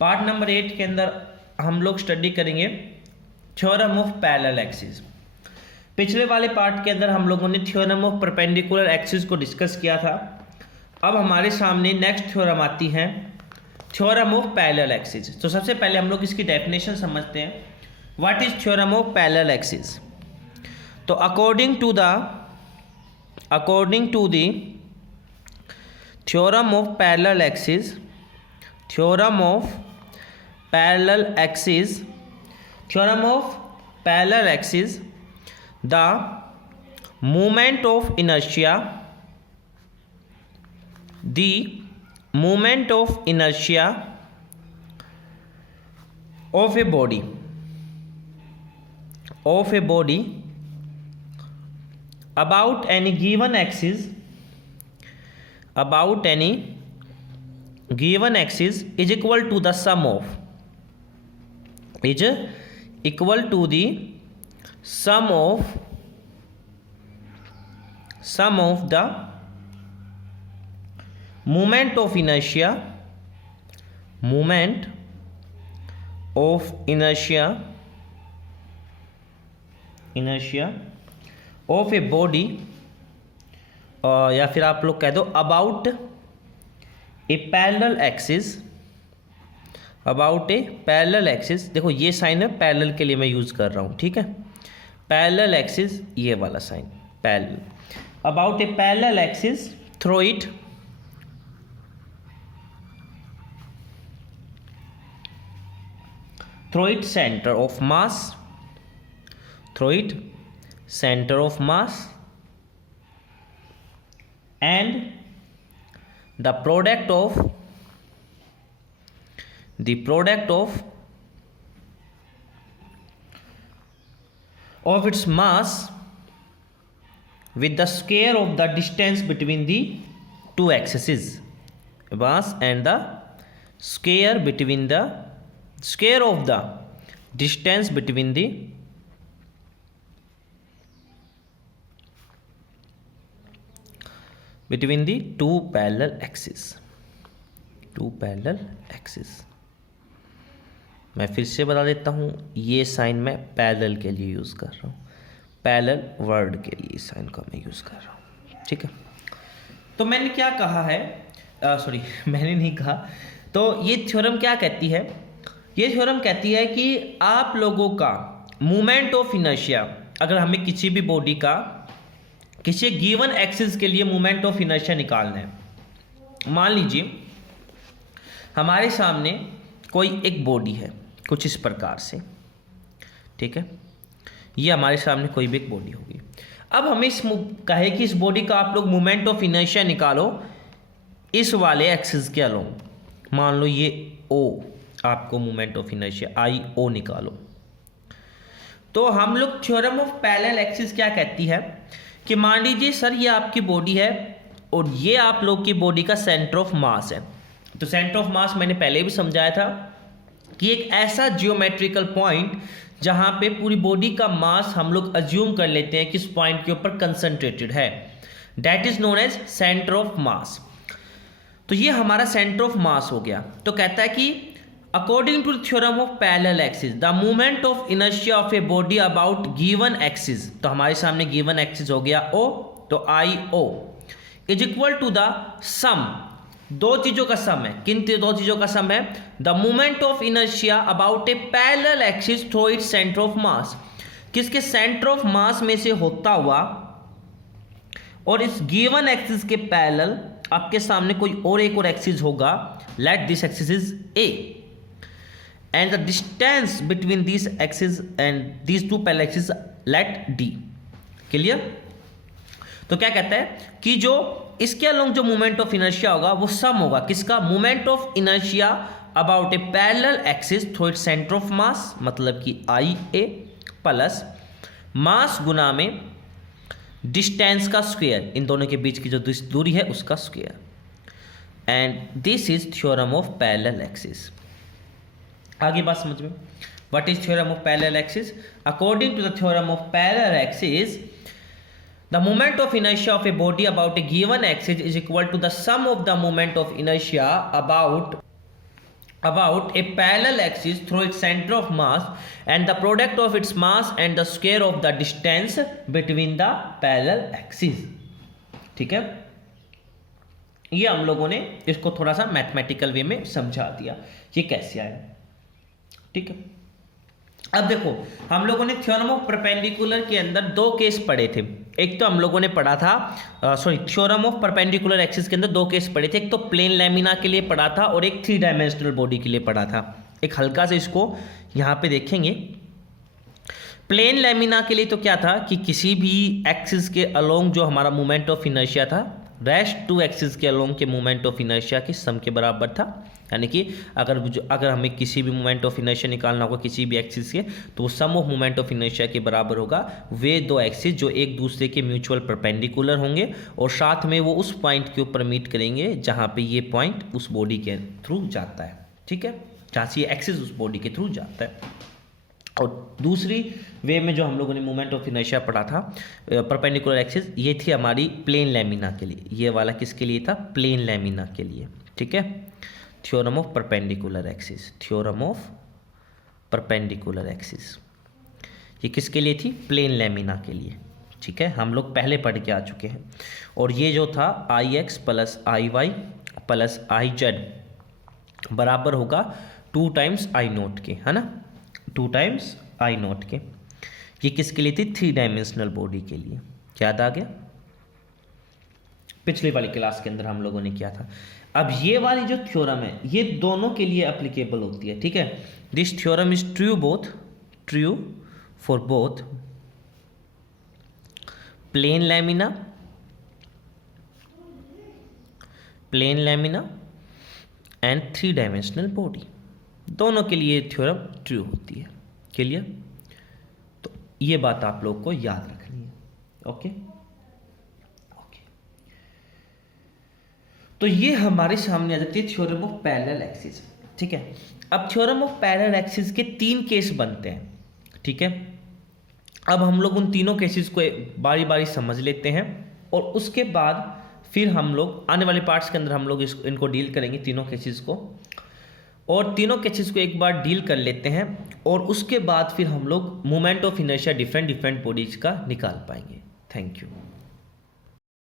Part number 8 के अंदर हम लोग स्टडी करेंगे थ्योरम ऑफ पैरेलल एक्सिस। पिछले वाले पार्ट के अंदर हम लोगों ने थ्योरम ऑफ परपेंडिकुलर एक्सिस को डिस्कस किया था। अब हमारे सामने नेक्स्ट थ्योरम आती है थ्योरम ऑफ पैरेलल एक्सिस। तो सबसे पहले हम लोग इसकी डेफिनेशन समझते हैं। What is theorem of parallel axis? तो according to the theorem of parallel axis, theorem of parallel axis, the moment of inertia of a body about any given axis is equal to the sum of the moment of inertia of a body, या फिर आप लोग कह दो about a parallel axis. देखो ये sign है parallel के लिए मैं यूज कर रहा हूं, ठीक है। पैरेलल एक्सिस, ये वाला sign parallel, about a parallel axis through it center of mass and the product of its mass with the square of the distance between the two axes, mass and the square of the distance between the two parallel axes। मैं फिर से बता देता हूँ, ये sign मैं parallel के लिए यूज़ कर रहा हूँ, पैरेलल वर्ड के लिए इस साइन का मैं यूज़ कर रहा हूँ, ठीक है। तो मैंने क्या कहा है, मैंने नहीं कहा। तो ये थ्योरम क्या कहती है? ये थ्योरम कहती है कि आप लोगों का मोमेंट ऑफ इनर्शिया, अगर हमें किसी भी बॉडी का किसी गिवन एक्सिस के लिए मोमेंट ऑफ इनर्शिया निकालना है। मान लीजिए हमारे सामने कोई एक बॉडी है कुछ इस प्रकार से, ठीक है। ये हमारे सामने कोई भी एक बॉडी होगी। अब हमें कहे कि इस बॉडी का आप लोग मोमेंट ऑफ इनर्शिया निकालो इस वाले एक्सिस के अलोंग। मान लो ये ओ, आपको मोमेंट ऑफ इनर्शिया आई ओ निकालो। तो हम लोग थ्योरम ऑफ पैरेलल एक्सिस क्या कहती है कि मान लीजिए सर ये आपकी बॉडी है और ये आप लोग की बॉडी का सेंटर ऑफ मास है। तो सेंटर ऑफ मास मैंने पहले भी समझाया था कि एक ऐसा जियोमेट्रिकल पॉइंट जहां पे पूरी बॉडी का मास हम लोग अज्यूम कर लेते हैं कि इस पॉइंट के ऊपर कंसंट्रेटेड है, that is known as centre of mass. तो ये हमारा सेंटर ऑफ मास हो गया। तो कहता है कि according to the theorem of parallel axis the moment of inertia of a body about given axis, तो हमारे सामने गिवन एक्सिस हो गया ओ, तो I O is equal to the sum, दो चीजों का सम है। किन दो चीजों का सम है? The moment of inertia about a parallel axis through its centre of मास, किसके सेंटर ऑफ मास में से होता हुआ और इस गिवन एक्सिस के पैरेलल आपके सामने कोई और एक और एक्सिस होगा, let this axis is a and the distance between these axes and these two parallel axes let d। Clear? तो क्या कहता है कि जो इसके अलोंग जो मोमेंट ऑफ इनर्शिया होगा वो सम होगा किसका? Moment of inertia about a parallel axis through its centre of मास, मतलब कि आई ए प्लस मास गुना में डिस्टेंस का स्क्वायर, इन दोनों के बीच की जो दूरी है उसका square. And this is theorem of parallel axis. आगे बात समझ में। What is theorem of parallel axis? According to the theorem of parallel axis the moment of inertia of a body about a given axis is equal to the sum of the moment of inertia about about a parallel axis through its center of mass and the product of its mass and the square of the distance between the parallel axis। ठीक है, ये हम लोगों ने इसको थोड़ा सा mathematical वे में समझा दिया ये कैसे आया। ठीक है, अब देखो हम लोगों ने थ्योरम ऑफ परपेंडिकुलर के अंदर दो केस पढ़े थे। एक तो हम लोगों ने पढ़ा था थ्योरम ऑफ परपेंडिकुलर एक्सिस के अंदर दो केस पढ़े थे। एक तो प्लेन लैमिना के लिए पढ़ा था और एक 3 डायमेंशनल बॉडी के लिए पढ़ा था। एक हल्का से इसको यहाँ पे देखेंगे। प्लेन लैमिना के लिए तो क्या था कि किसी भी एक्सिस के अलोंग जो हमारा मोमेंट ऑफ इनर्शिया था रेस्ट टू एक्सिस के अलोंग के मोमेंट ऑफ इनर्शिया के सम के बराबर था। यानी कि अगर हमें किसी भी मोमेंट ऑफ इनर्शिया निकालना होगा किसी भी एक्सिस के, तो वो सम ऑफ मोमेंट ऑफ इनर्शिया के बराबर होगा वे दो एक्सिस जो एक दूसरे के म्यूचुअल परपेंडिकुलर होंगे और साथ में वो उस पॉइंट के ऊपर मीट करेंगे जहाँ पे ये पॉइंट उस बॉडी के थ्रू जाता है। ठीक है, जहाँ से ये एक्सिस उस बॉडी के थ्रू जाता है। और दूसरी वे में जो हम लोगों ने मोमेंट ऑफ इनर्शिया पढ़ा था परपेंडिकुलर एक्सिस, ये थी हमारी प्लेन लैमिना के लिए। ये वाला किसके लिए था? प्लेन लैमिना के लिए। ठीक है, theorem of perpendicular axis, theorem of perpendicular axis ये किसके लिए थी? प्लेन लैमिना के लिए। ठीक है, हम लोग पहले पढ़ के आ चुके हैं। और ये जो था I X plus I Y plus I Z बराबर होगा 2 टाइम्स आई नोट के, है ना, 2 टाइम्स आई नोट के। ये किसके लिए थी? 3 डायमेंशनल बॉडी के लिए। याद आ गया? पिछली वाली क्लास के अंदर हम लोगों ने किया था। अब ये वाली जो थ्योरम है ये दोनों के लिए एप्लीकेबल होती है। ठीक है, this theorem is true for both plane lamina and 3 dimensional body. दोनों के लिए थ्योरम ट्रू होती है। क्लियर? तो ये बात आप लोग को याद रखनी है। ओके, तो ये हमारे सामने आ जाती है थ्योरम ऑफ पैरेलल एक्सिस। ठीक है, अब थ्योरम ऑफ पैरेलल एक्सिस के 3 केस बनते हैं। ठीक है, अब हम लोग उन तीनों केसेस को बारी बारी समझ लेते हैं और उसके बाद फिर हम लोग आने वाले पार्ट्स के अंदर हम लोग इनको डील करेंगे तीनों केसेस को। और तीनों केसेस को एक बार डील कर लेते हैं और उसके बाद फिर हम लोग moment of inertia different bodies का निकाल पाएंगे। Thank you.